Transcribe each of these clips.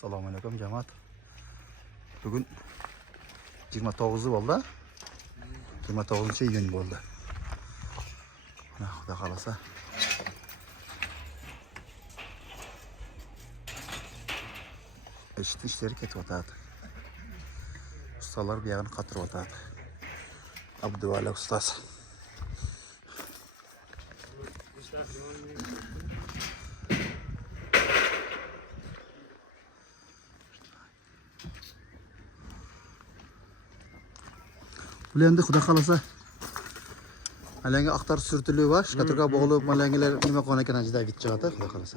Assalomualaikum jamoat. Bugun 29 bo'ldi. 29-iyun bo'ldi. Xudo xolasa. İşleri ketyapti. Ustalar bir yog'ini qatiryapti. Abduvali ustaz. Bu endi xudo xolasa malanga aqtar surtuluvi var. Shkatirga bog'lib malangalar nima qilgan ekan ajda bitib chiqadi xudo xolasa.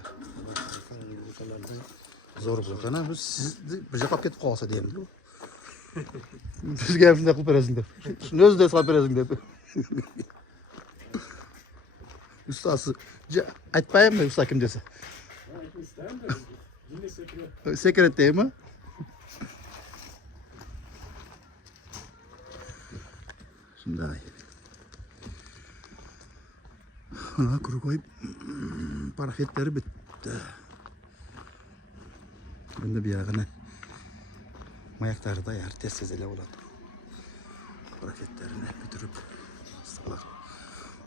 Zo'r bo'lgan. Biz sizni bir joyga olib ketib qolsa deymiz. Bizga ham shunday qilib berasing deb. Shuni o'zida solib berasing deb. Ustasi aytmaymi usta kim desa? Sekret deymi? Shunday. Ana kuru koyup parafetleri bitti. Bunda bir yağını mayakları da yer tez ele oladı. Parafetlerini bitirip hastalar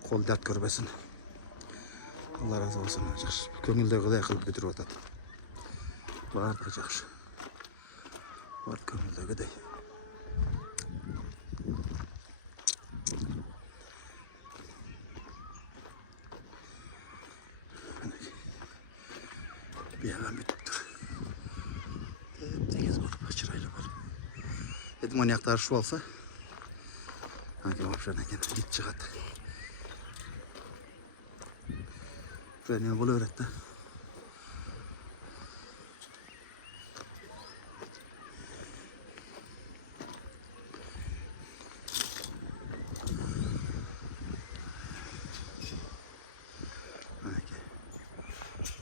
kol dert görmesin. Allah razı olsun acık. Köngülde kadar kılıp bitirip atadı. Var acık. Var köngülde kadar. Bir yağın bitiptir. Deniz olup çırayla var. Dedim manyaklar şu olsa. Hangi opşana kendine git çıkat. Buraya ne bulu öğretti.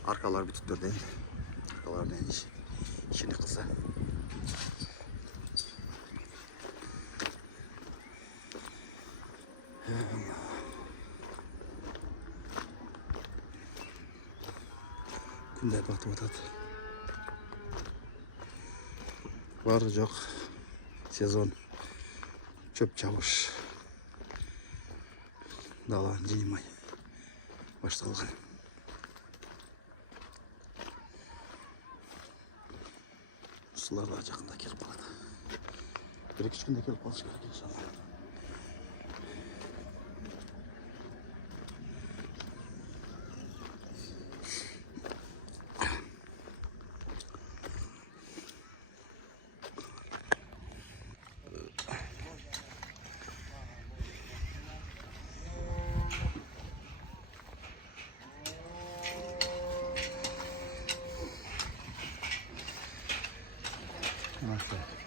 Arkalar bitiptir değil. Arkalar ne iş? İşini kısa. Kunday batib o'tadi. Var yo'q sezon cho'p chavish dalani jiymay boshlangan. Sular da yaqinda kelib qoladi. Bir ikki kunda kelib qolishi kerak inshaalloh. Okay.